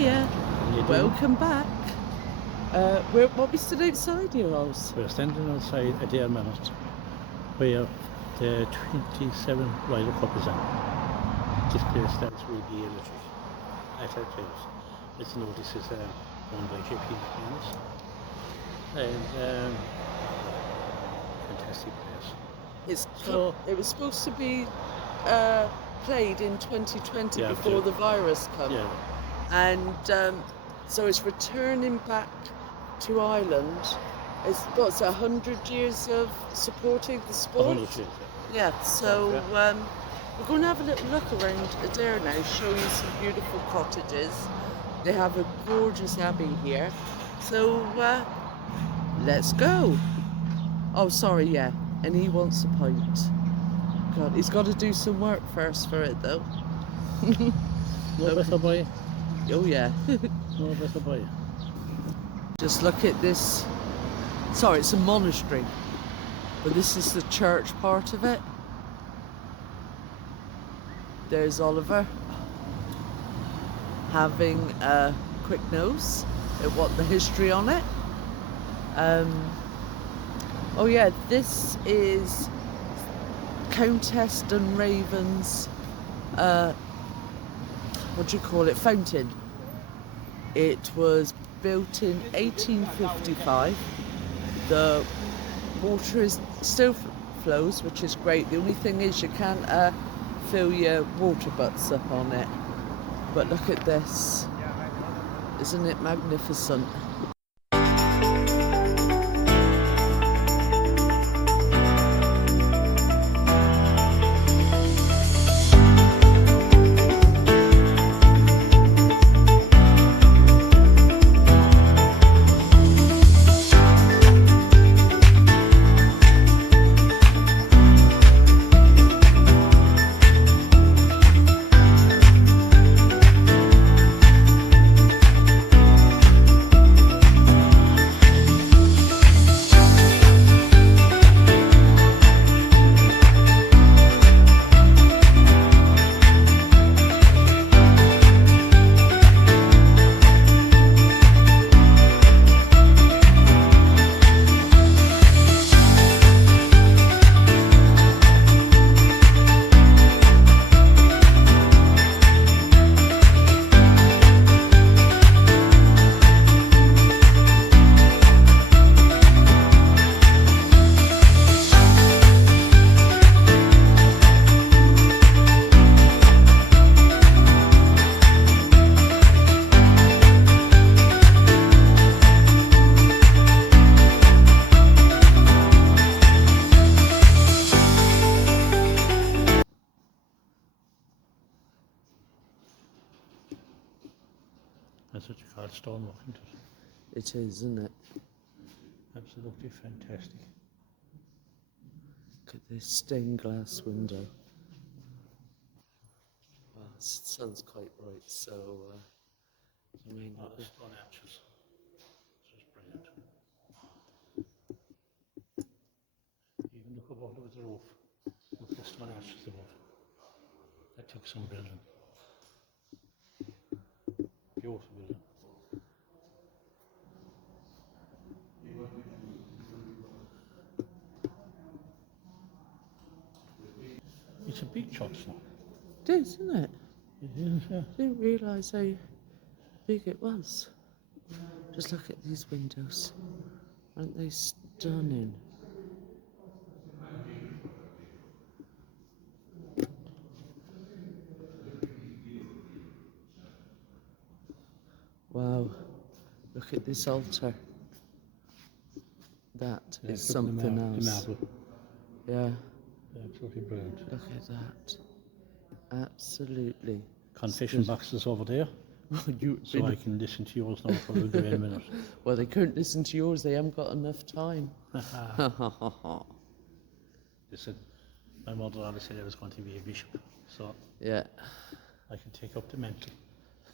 Hiya, How you doing? welcome back. What we stood outside here, Oz? We're standing outside Adare Manor where the 27 Ryder Cup is on. This place starts with the electric at our place. Let's know this is owned by JP McManus. And fantastic place. It was supposed to be played in 2020 Yeah, before the virus come. Yeah, And so it's returning back to Ireland. It's 100 years of supporting the sport. 100 years. Yeah, so we're going to have a little look around Adare now, show you some beautiful cottages. They have a gorgeous abbey here. So let's go. Oh, sorry, yeah. And he wants a pint. God, he's got to do some work first for it, though. No better boy. Oh, yeah. No better boy. Just look at this. Sorry, it's a monastery, but this is the church part of it. There's Oliver having a quick nose at what the history on it. Oh yeah, this is Countess Dunraven's what do you call it, fountain. It was built in 1855. The water still flows, which is great. The only thing is you can't fill your water butts up on it. But look at this. Isn't it magnificent? That's what you call stonework, isn't it? It is, isn't it? Absolutely fantastic. Look at this stained glass window. Well, the sun's quite bright, so it may not be. Stone arches. This is brilliant. Even look above with the roof. Look at the stone arches above. That took some building. Beautiful building. It's a big church now. It is, isn't it? It is, yeah. I didn't realise how big it was. Just look at these windows. Aren't they stunning? Wow. Look at this altar. That is something else. The marble. Yeah. Absolutely brilliant. Look at that. Absolutely. Confession boxes over there. So I can listen to yours now for a good minute. Well, they couldn't listen to yours, they haven't got enough time. Listen, my mother always said I was going to be a bishop, so Yeah. I can take up the mantle.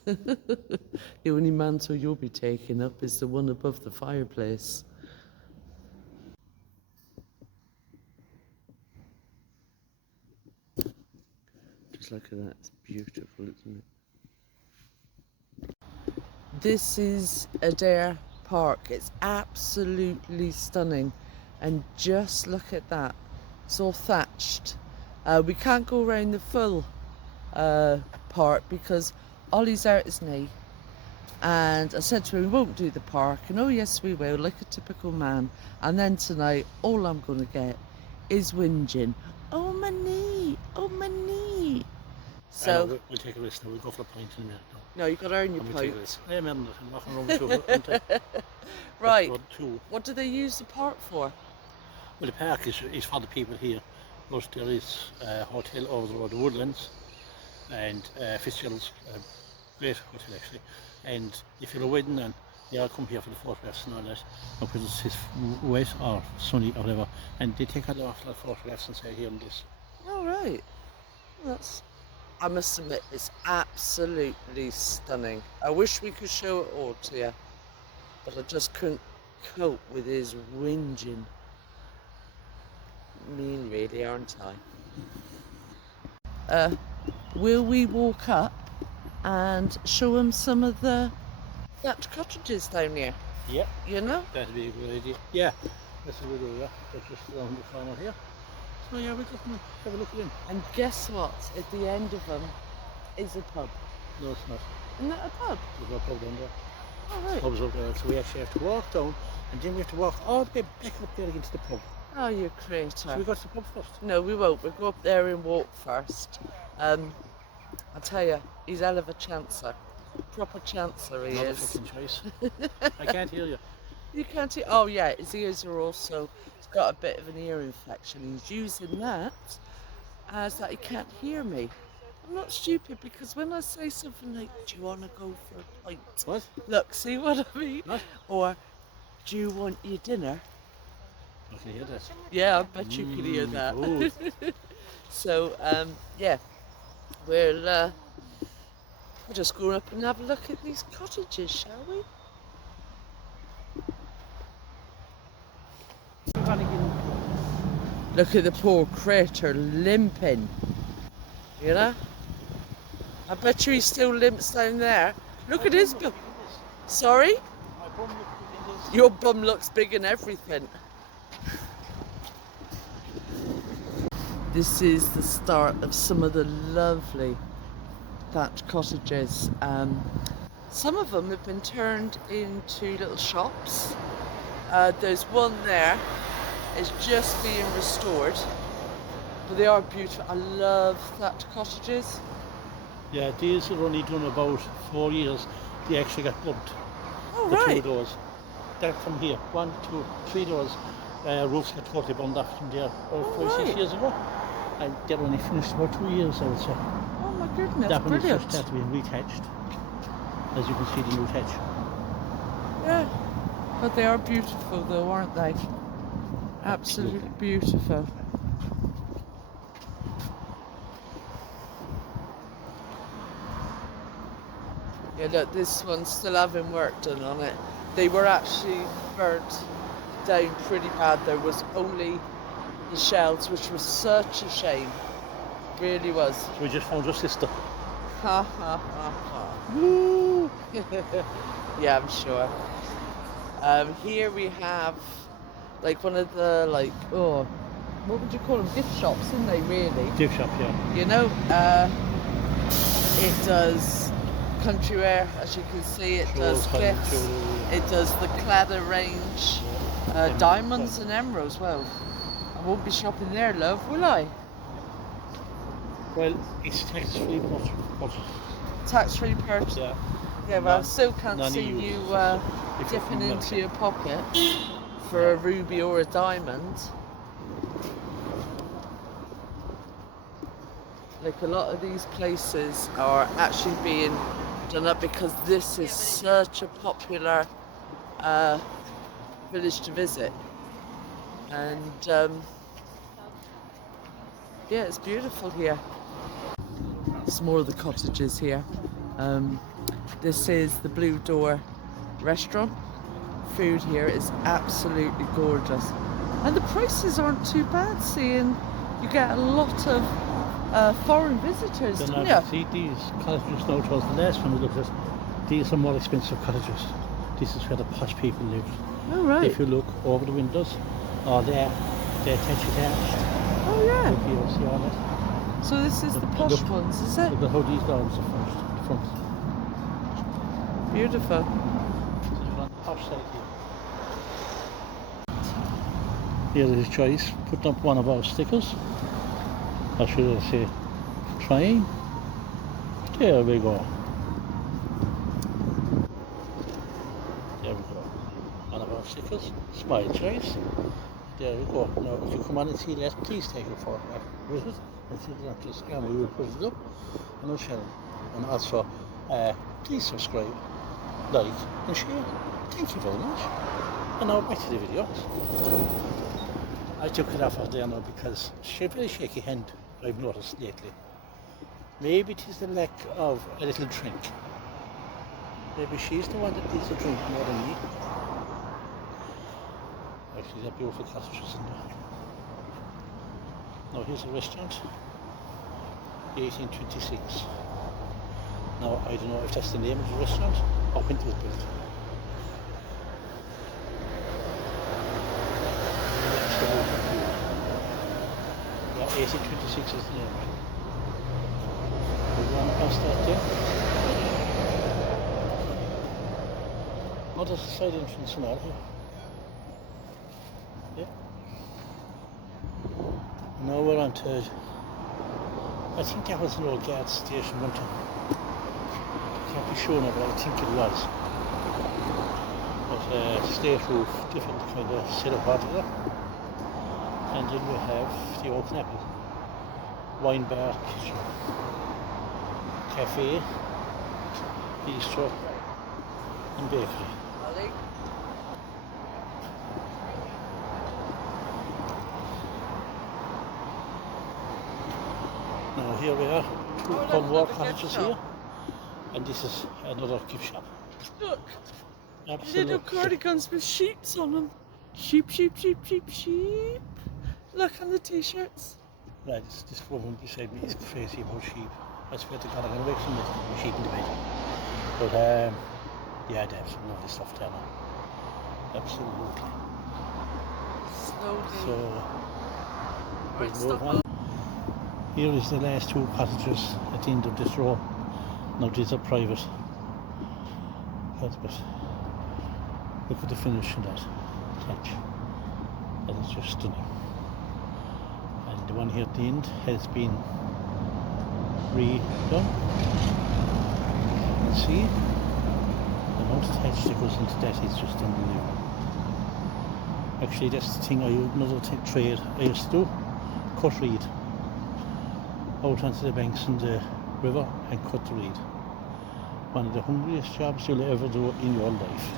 The only mantle you'll be taking up is the one above the fireplace. Just look at that, it's beautiful, isn't it? This is Adare Park. It's absolutely stunning. And just look at that. It's all thatched. We can't go around the full park because Ollie's out his knee. And I said to him, we won't do the park. And oh yes, we will, like a typical man. And then tonight, all I'm going to get is whinging. Oh, my knee. Oh, my knee. So we'll take a risk now. We'll go for a pint in a minute now. no, you got to earn your And we'll take a pint. risk. Yeah, man, I'm walking around with two, aren't I? Right. Two. What do they use the park for? Well, the park is for the people here. Plus there is a hotel over the road, the Woodlands, and Fitzgerald's, a great hotel actually. And if you're a wedding, and they all come here for the photographs and all that, and whether it's wet or sunny or whatever, and they take a lot of photographs and say here and this. All right. Well, that's. I must admit, it's absolutely stunning. I wish we could show it all to you, but I just couldn't cope with his whinging. Mean, really, aren't I? Will we walk up and show him some of the thatched cottages down here? Yeah, You know? that'd be a good idea. Yeah, that's a good idea. That's just around the corner here. So yeah, we'll go and have a look at him. And guess what? At the end of them is a pub. No, it's not. Isn't that a pub? There's no pub down there. All right. Pub's up there, so we actually have to walk down, and then we have to walk all the way back up there against the pub. Oh, you So creator. we go to the pub first. No, we won't. We'll go up there and walk first. I'll tell you, he's hell of a chancer. Proper chancer he Not a is. fucking choice. I can't hear you. You can't hear. Oh yeah, his ears are also. He's got a bit of an ear infection. He's using that as that he can't hear me. I'm not stupid because when I say something like, "Do you want to go for a pint?" What? Look, see what I mean? What? Or, "Do you want your dinner?" I can hear that. Yeah, I bet you can hear that. Good. So yeah, we'll just go up and have a look at these cottages, shall we? Look at the poor critter limping. You know? I bet you he still limps down there. Look at his bum. Sorry? My bum looks big in this. Your bum looks big and everything. This is the start of some of the lovely thatched cottages. Some of them have been turned into little shops. There's one there, it's just being restored. But they are beautiful. I love thatched cottages. Yeah, these are only done about 4 years. They actually got bumped. Oh, The two right. doors. They're from here. 1, 2, 3 doors. Roofs got totally bumped off from there about 5, 6 right. years ago. And they're only finished about 2 years, I would say. Oh my goodness, That one is brilliant. just started being retouched. As you can see, the new touch. Yeah, but they are beautiful though, aren't they? Absolutely beautiful. Yeah, look, this one's still having work done on it. They were actually burnt down pretty bad. There was only the shells, which was such a shame. Really was. So we just found your sister. Ha ha ha ha. Woo! Yeah, I'm sure. Here we have like one of the what would you call them? Gift shops, isn't they really? Gift shop, yeah. You know, it does country wear, as you can see. It does Clothes, gifts. jewellery. It does the Cladder range, diamonds and emeralds. Well, I won't be shopping there, love, will I? Well, it's tax-free, but Tax-free purchase. yeah. Yeah, well, I still can't None of see you. you If you're dipping from into America. your pocket for a ruby or a diamond. Like a lot of these places are actually being done up because this is such a popular village to visit. And yeah, it's beautiful here. There's more of the cottages here. This is the Blue Door restaurant. Food here is absolutely gorgeous. And the prices aren't too bad, seeing you get a lot of foreign visitors, Then don't I you? see these cottages now towards the last one we looked at. these are more expensive cottages. This is where the posh people lived. Oh, right. If you look over the windows, all they're attached. Oh, yeah. You'll be able to see all that. So this is the posh ones, is it? Look at how these gardens are furnished at the front. Beautiful. So you're on the posh side here. Here is a choice, putting up one of our stickers. Or should I say, trying. There we go. There we go. One of our stickers. Smile choice. There we go. Now, if you come on and see that, please take a photograph with it and see it on this, and we will put it up on our channel. And also, please subscribe, like, and share. Thank you very much. And now back to the video. I took it off of there now because she had a very shaky hand, I've noticed lately. Maybe it is the lack of a little drink. Maybe she's the one that needs a drink more than me. Actually, they're beautiful cottages in there. Now here's a restaurant, 1826. Now I don't know if that's the name of the restaurant or when it was built. Yeah, 1826 is the name of it. We'll run past that there. Oh, there's a side entrance from out here. Yeah. Now we're on to, I think that was an old gas station one time. Can't be sure now, but I think it was. But slate roof, different kind of setup out there. And then we have the Oak and Apple, wine bar, kitchen, cafe, bistro, and bakery. Now here we are, two Cornwall cottages here, and this is another gift shop. Look, Absolutely. little cardigans with sheeps on them. Sheep, sheep, sheep, sheep, sheep. Look on the t-shirts. Right, this woman beside me is crazy about sheep. I swear to God, I'm going to make some sheep in the bed. But yeah, they have some lovely stuff down there. Absolutely. Slowly. So, Right, we'll move stop. on. Here is the last two cottages at the end of this row. Now these are private. But look at the finish in that thatch. That is just stunning. And the one here at the end has been redone. You can see the amount of thatch that goes into that is just unbelievable. Actually, that's the thing another trade I used to do, cut reed. Out onto the banks in the river and cut the reed. One of the hungriest jobs you'll ever do in your life.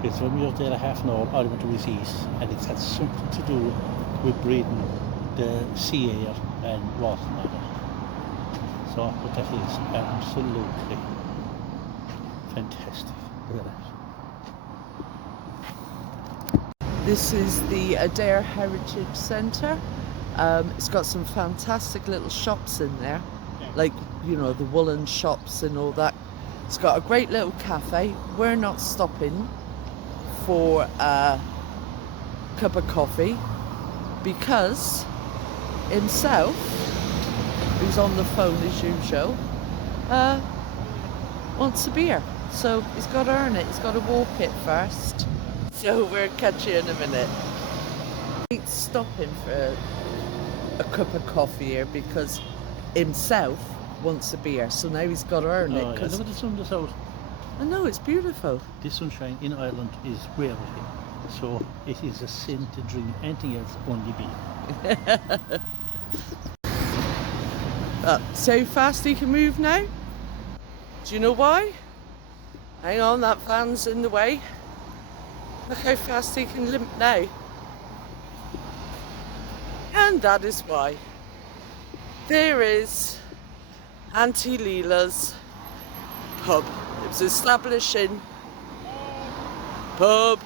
Because when we were there a half an hour, all we went to was east, and it's had something to do with breathing the sea air and water and all that. So but that is absolutely fantastic. Look at that. This is the Adare Heritage Centre. It's got some fantastic little shops in there, like, you know, the woolen shops and all that. It's got a great little cafe. We're not stopping for a cup of coffee because himself, who's on the phone as usual, wants a beer. So he's got to earn it. He's got to walk it first. So we'll catch you in a minute. Ain't stopping for a cup of coffee here because himself wants a beer, so now he's got to earn it. Yeah, look at the sun that's out. I know, it's beautiful. This sunshine in Ireland is rarity, so it is a sin to drink anything else, only beer. So fast he can move now. Do you know why? Hang on, that van's in the way. Look how fast he can limp now. And that is why. There is Auntie Leela's pub. It was established in pub.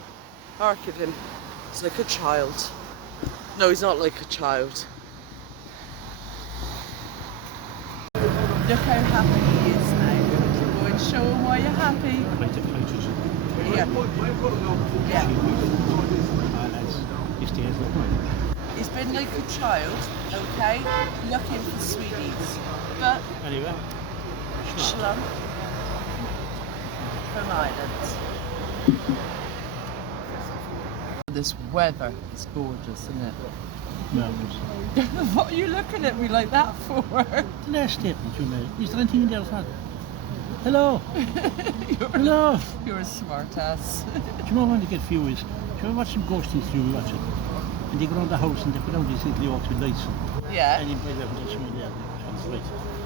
Hark at him. He's like a child. No, he's not like a child. Look how happy he is now. Go and show him why Are you happy? Quite a country. Yeah. Yeah. He stays looking. He's been like a child, okay, looking for sweeties. But Anyway, Shalom from Ireland. This weather is gorgeous, isn't it? mountains. What are you looking at me like that for? The last statement you made. Is there anything in there? Hello. Hello. You're a smart ass. Do you know when you get viewers? Do you ever watch some ghost things you watch it? And they go around the house and they put down these little oaks with lights. Yeah. And you play them and something there. And it's right.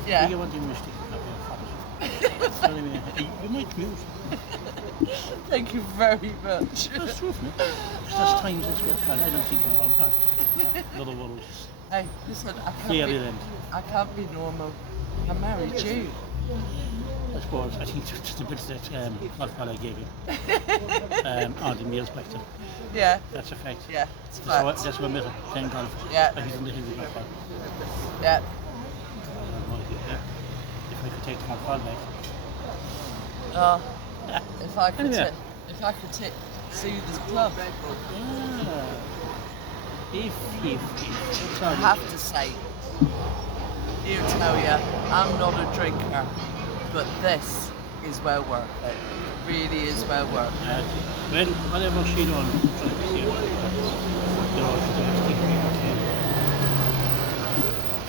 Yeah. You get one thing you stick it up your fat. So anyway, you might mute. Thank you very much. That's true, isn't it? There's times that's what I don't think I'm wrong time. Another one was Hey, listen, fairyland. I can't be normal. I married you. I suppose, I think it's the bit that what I gave you. On the meals back then. Yeah. That's a fact. Yeah, it's fact. That's what I met her, thank God. Yeah. I think the back then. Yeah. If I could take the call back. Oh, if I could, Anyway. if I could see this club, If. I have to say, you tell you, I'm not a drinker, but this is well worth it. It really is well worth it. Well, whatever she done,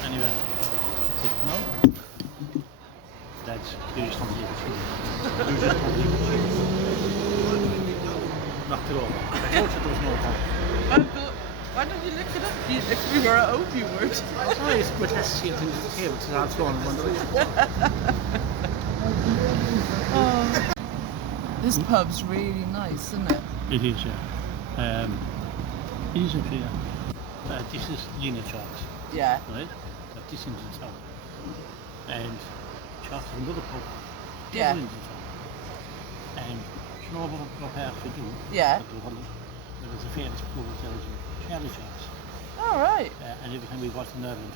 anyway, that's it. No? That's you just don't leave it. You just don't leave it. Knocked it over. I told you there was no harm. Why don't you look it up? If we were at home, you would. Sorry, it's good to see things at the table to not throw in one direction. This pub's really nice, isn't it? It is, yeah. It is actually, yeah. This is Lena Charles, Yeah. right? This into the town. And Charles is another pub. Yeah. Into the town. And you know what I have to do? Yeah. There was a famous pub there was Charlie Charles. All right. And every time we got in Ireland,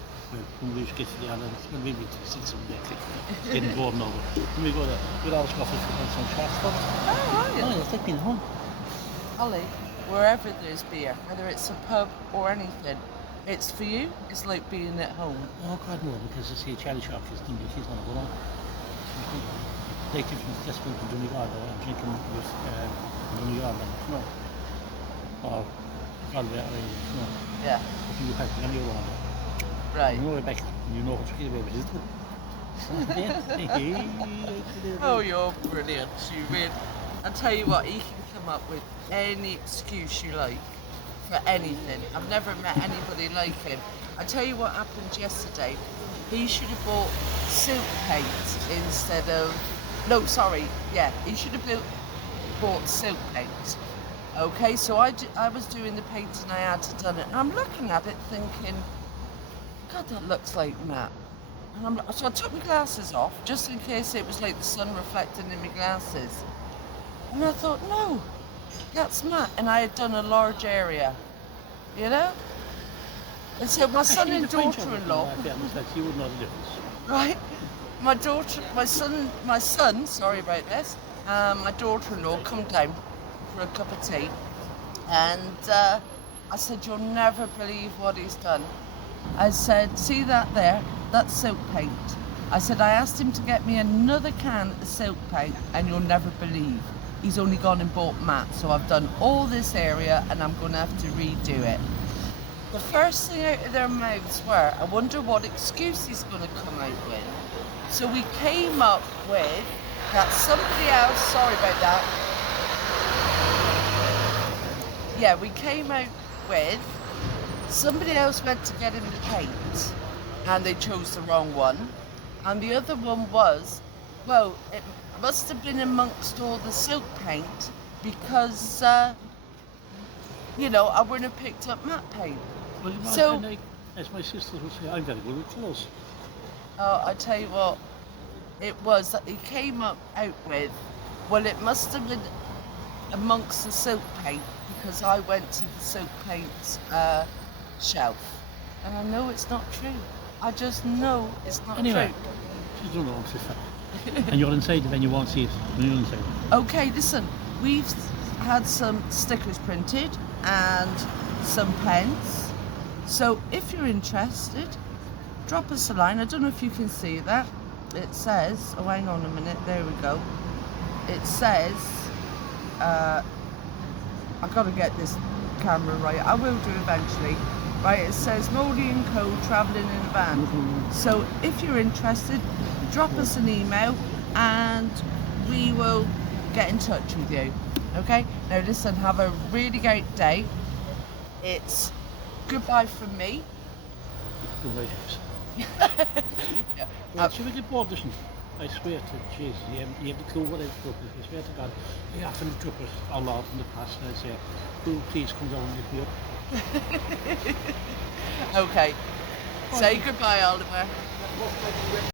when we used to get to the island, when we went to the city someday, getting bored and over. When we go there, we'd always go for some Charles pub. Oh, right. Oh, it's like being home. Ollie, wherever there's beer, whether it's a pub or anything, it's for you. It's like being at home. Oh God, no, because I see Charlie Shop is thinking she's going to go on. Like if you just went to Donegal and drinking with Donegal, no. Or Galway, no. Yeah. You have to go on. Right. You know Rebecca, you know what you're about, isn't it? Oh, you're brilliant. You really. I tell you what, he can come up with any excuse you like for anything. I've never met anybody like him. I tell you what happened yesterday. He should have bought silk paint instead of. No, sorry. Yeah, he should have bought silk paint. Okay, so I was doing the paint and I had to done it. And I'm looking at it thinking, God, that looks like matte. And so I took my glasses off just in case it was like the sun reflecting in my glasses. And I thought, no, that's matte. And I had done a large area, you know? And so my son and daughter-in-law, You would know the difference. right? My son, sorry about this, my daughter-in-law come down for a cup of tea. And I said, you'll never believe what he's done. I said, see that there? That's silk paint. I said, I asked him to get me another can of silk paint, and you'll never believe. He's only gone and bought matte, so I've done all this area and I'm going to have to redo it. The first thing out of their mouths were, I wonder what excuse he's going to come out with. So we came up with that somebody else, sorry about that. Yeah, we came out with somebody else went to get him the paint and they chose the wrong one. And the other one was, well, it must have been amongst all the silk paint because, you know, I wouldn't have picked up matte paint. Well, you know, So- like, as my sisters would say, I'm very good with clothes. Oh, I tell you what, it was that he came out with, well, it must have been amongst the silk paint because I went to the silk paint shelf. And I know it's not true. I just know it's not Anyway, true. you don't know, sister. And you're inside the venue, you won't see it when you're inside. Okay, listen, we've had some stickers printed and some pens. So if you're interested, drop us a line. I don't know if you can see that. It says, oh, hang on a minute, there we go. It says, I've got to get this camera right. I will do eventually. Right, it says Moldy & Co. travelling in a van. So if you're interested, drop us an email and we will get in touch with you. Okay? Now listen, have a really great day. It's goodbye from me. Goodbye, James. She was a board, listen. I swear to Jesus, you have the clue what I've done. I swear to God, I often took it a lot in the past and I say, "Who please come down and lift me up." Okay. Say goodbye, Oliver.